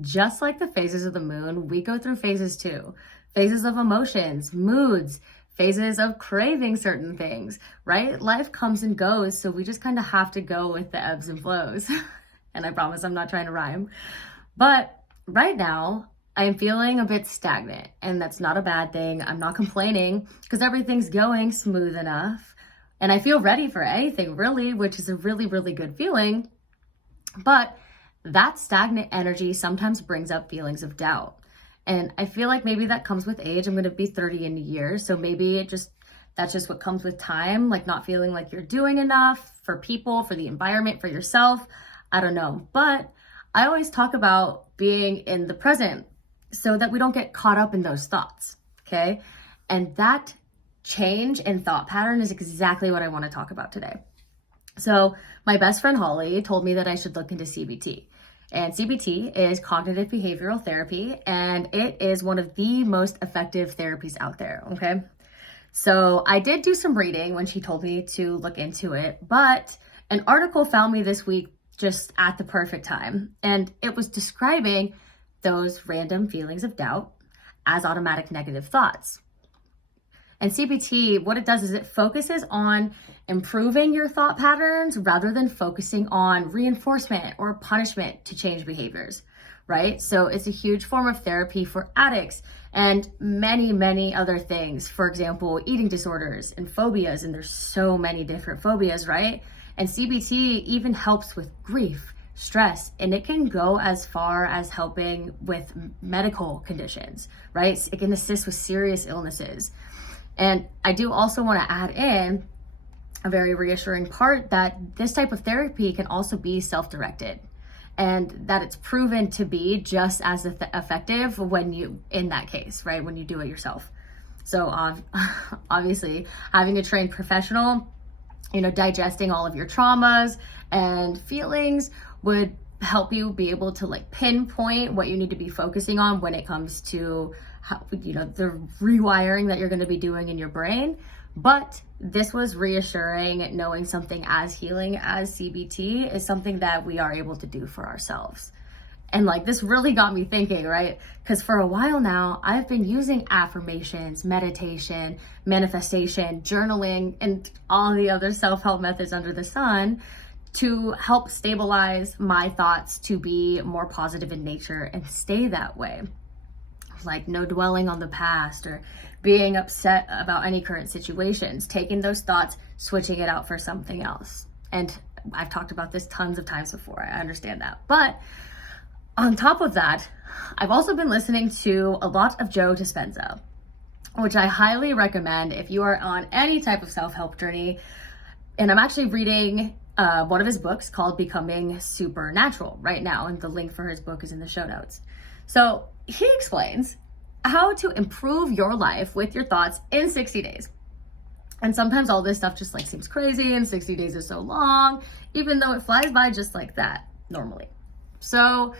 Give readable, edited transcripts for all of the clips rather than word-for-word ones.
Just like the phases of the moon, we go through phases too. Phases of emotions, moods, phases of craving certain things, right? Life comes and goes, so we just kind of have to go with the ebbs and flows. And I promise I'm not trying to rhyme. But right now, I am feeling a bit stagnant, and that's not a bad thing. I'm not complaining because everything's going smooth enough. And I feel ready for anything, really, which is a really, really good feeling. But that stagnant energy sometimes brings up feelings of doubt. And I feel like maybe that comes with age. I'm going to be 30 in a year. So maybe that's just what comes with time, like not feeling like you're doing enough for people, for the environment, for yourself. I don't know. But I always talk about being in the present so that we don't get caught up in those thoughts. Okay. And that change in thought pattern is exactly what I want to talk about today. So my best friend Holly told me that I should look into CBT. And CBT is Cognitive Behavioral Therapy, and it is one of the most effective therapies out there, okay? So I did do some reading when she told me to look into it, but an article found me this week just at the perfect time, and it was describing those random feelings of doubt as automatic negative thoughts. And CBT, what it does is it focuses on improving your thought patterns rather than focusing on reinforcement or punishment to change behaviors, right? So it's a huge form of therapy for addicts and many, many other things. For example, eating disorders and phobias, and there's so many different phobias, right? And CBT even helps with grief, stress, and it can go as far as helping with medical conditions, right? It can assist with serious illnesses. And I do also want to add in a very reassuring part that this type of therapy can also be self-directed, and that it's proven to be just as effective when in that case, right? When you do it yourself. So obviously having a trained professional, digesting all of your traumas and feelings would help you be able to pinpoint what you need to be focusing on when it comes to how, the rewiring that you're going to be doing in your brain. But this was reassuring, knowing something as healing as CBT is something that we are able to do for ourselves. And this really got me thinking, right? Because for a while now, I've been using affirmations, meditation, manifestation, journaling, and all the other self-help methods under the sun to help stabilize my thoughts to be more positive in nature and stay that way. Like no dwelling on the past or being upset about any current situations, taking those thoughts, switching it out for something else. And I've talked about this tons of times before, I understand that. But on top of that, I've also been listening to a lot of Joe Dispenza, which I highly recommend if you are on any type of self-help journey. And I'm actually reading one of his books called Becoming Supernatural right now, and the link for his book is in the show notes. So he explains how to improve your life with your thoughts in 60 days. And sometimes all this stuff just seems crazy, and 60 days is so long, even though it flies by just like that normally. So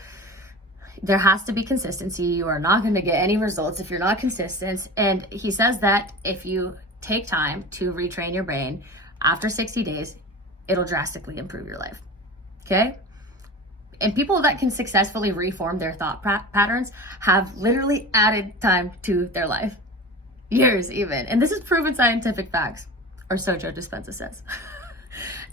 there has to be consistency. You are not going to get any results if you're not consistent. And he says that if you take time to retrain your brain, after 60 days, it'll drastically improve your life. Okay? And people that can successfully reform their thought patterns have literally added time to their life. Years even. And this is proven scientific facts, or so Joe Dispenza says.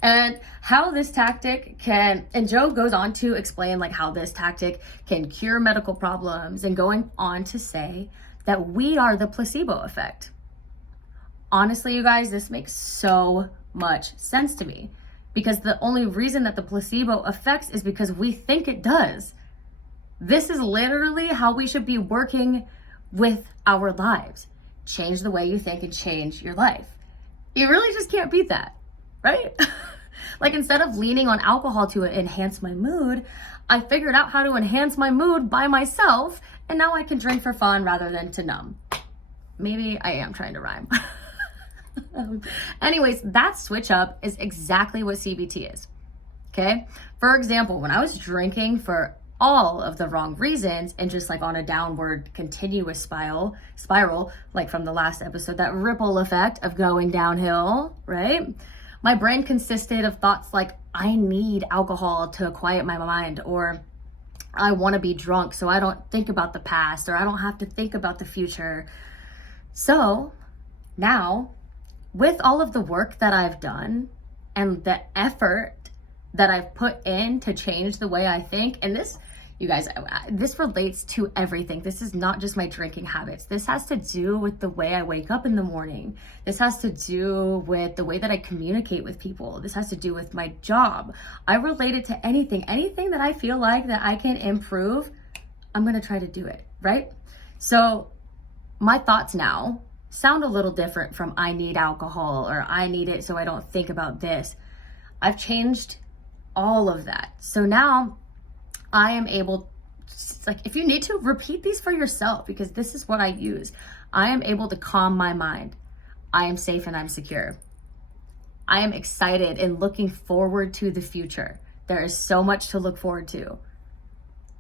And how this tactic and Joe goes on to explain how this tactic can cure medical problems, and going on to say that we are the placebo effect. Honestly, you guys, this makes so much sense to me. Because the only reason that the placebo affects is because we think it does. This is literally how we should be working with our lives. Change the way you think and change your life. You really just can't beat that, right? Instead of leaning on alcohol to enhance my mood, I figured out how to enhance my mood by myself, and now I can drink for fun rather than to numb. Maybe I am trying to rhyme. Anyways, that switch up is exactly what CBT is. Okay. For example, when I was drinking for all of the wrong reasons and just on a downward continuous spiral, from the last episode, that ripple effect of going downhill, right? My brain consisted of thoughts I need alcohol to quiet my mind, or I want to be drunk so I don't think about the past, or I don't have to think about the future. So now, with all of the work that I've done and the effort that I've put in to change the way I think, and this, you guys, this relates to everything. This is not just my drinking habits. This has to do with the way I wake up in the morning. This has to do with the way that I communicate with people. This has to do with my job. I relate it to anything that I feel like that I can improve. I'm going to try to do it, right? So my thoughts now sound a little different from I need alcohol, or I need it so I don't think about this. I've changed all of that. So now I am able, like, if you need to, repeat these for yourself, because this is what I use. I am able to calm my mind. I am safe and I'm secure. I am excited and looking forward to the future. There is so much to look forward to.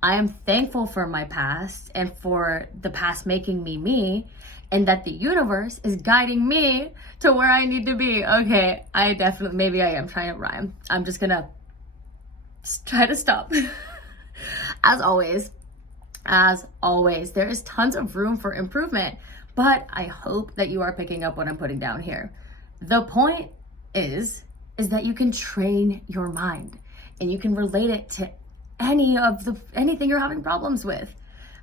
I am thankful for my past and for the past making me me, and that the universe is guiding me to where I need to be. Okay, maybe I am trying to rhyme. I'm just gonna try to stop. As always, there is tons of room for improvement, but I hope that you are picking up what I'm putting down here. The point is that you can train your mind, and you can relate it to anything you're having problems with.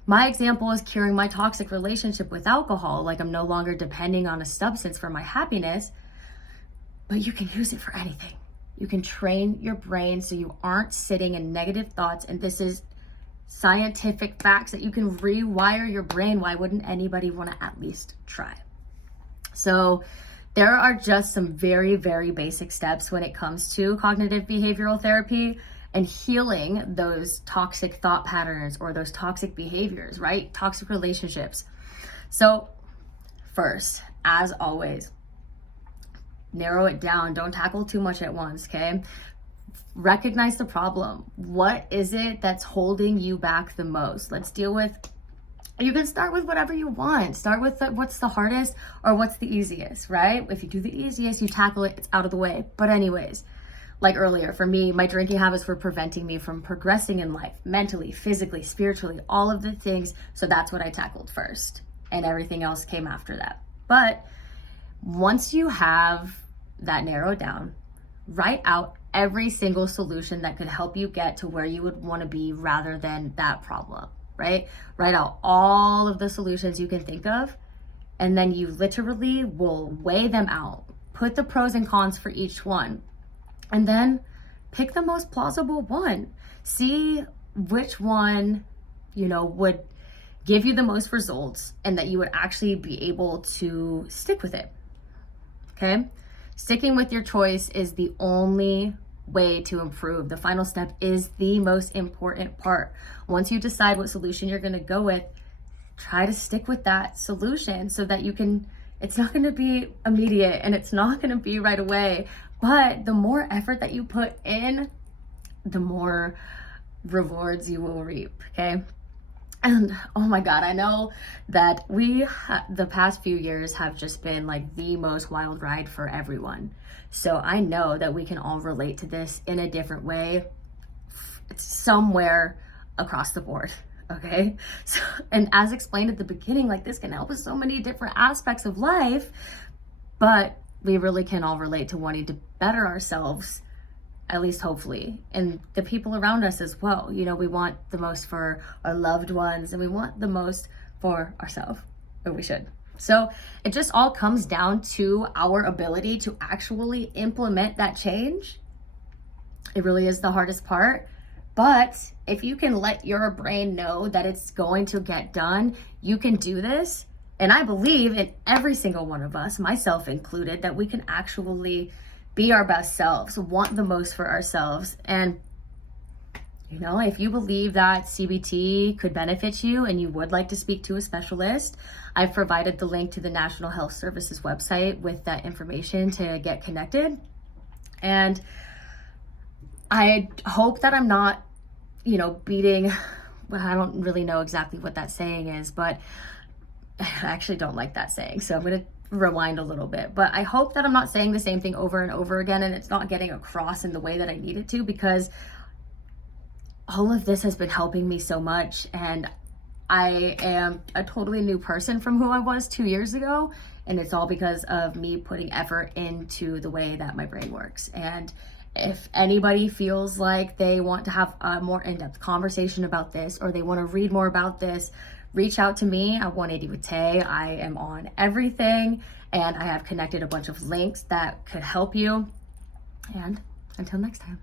My example is curing my toxic relationship with alcohol. Like, I'm no longer depending on a substance for my happiness, but you can use it for anything. You can train your brain so you aren't sitting in negative thoughts. And this is scientific facts that you can rewire your brain. Why wouldn't anybody want to at least try? So there are just some very, very basic steps when it comes to cognitive behavioral therapy and healing those toxic thought patterns or those toxic behaviors, right? Toxic relationships. So first, as always, narrow it down. Don't tackle too much at once, okay? Recognize the problem. What is it that's holding you back the most? Let's deal with, you can start with whatever you want. Start with what's the hardest or what's the easiest, right? If you do the easiest, you tackle it, it's out of the way. But anyways, like earlier, for me, my drinking habits were preventing me from progressing in life, mentally, physically, spiritually, all of the things. So that's what I tackled first, and everything else came after that. But once you have that narrowed down, write out every single solution that could help you get to where you would want to be rather than that problem, right? Write out all of the solutions you can think of, and then you literally will weigh them out. Put the pros and cons for each one, and then pick the most plausible one. See which one, would give you the most results and that you would actually be able to stick with it. Okay? Sticking with your choice is the only way to improve. The final step is the most important part. Once you decide what solution you're going to go with, try to stick with that solution so that it's not going to be immediate and it's not going to be right away. But the more effort that you put in, the more rewards you will reap, okay? And oh my God, I know that the past few years have just been like the most wild ride for everyone. So I know that we can all relate to this in a different way. It's somewhere across the board, okay? So, and as explained at the beginning, like, this can help with so many different aspects of life, but we really can all relate to wanting to better ourselves, at least hopefully, and the people around us as well. We want the most for our loved ones, and we want the most for ourselves, or we should. So it just all comes down to our ability to actually implement that change. It really is the hardest part. But if you can let your brain know that it's going to get done, you can do this. And I believe in every single one of us, myself included, that we can actually be our best selves, want the most for ourselves. And, if you believe that CBT could benefit you and you would like to speak to a specialist, I've provided the link to the National Health Services website with that information to get connected. And I hope that I'm not, beating, I don't really know exactly what that saying is, but I actually don't like that saying. So I'm going to rewind a little bit, but I hope that I'm not saying the same thing over and over again and it's not getting across in the way that I need it to, because all of this has been helping me so much, and I am a totally new person from who I was 2 years ago, and it's all because of me putting effort into the way that my brain works. And if anybody feels like they want to have a more in-depth conversation about this, or they want to read more about this, reach out to me at 180 with Tay. I am on everything, and I have connected a bunch of links that could help you. And until next time.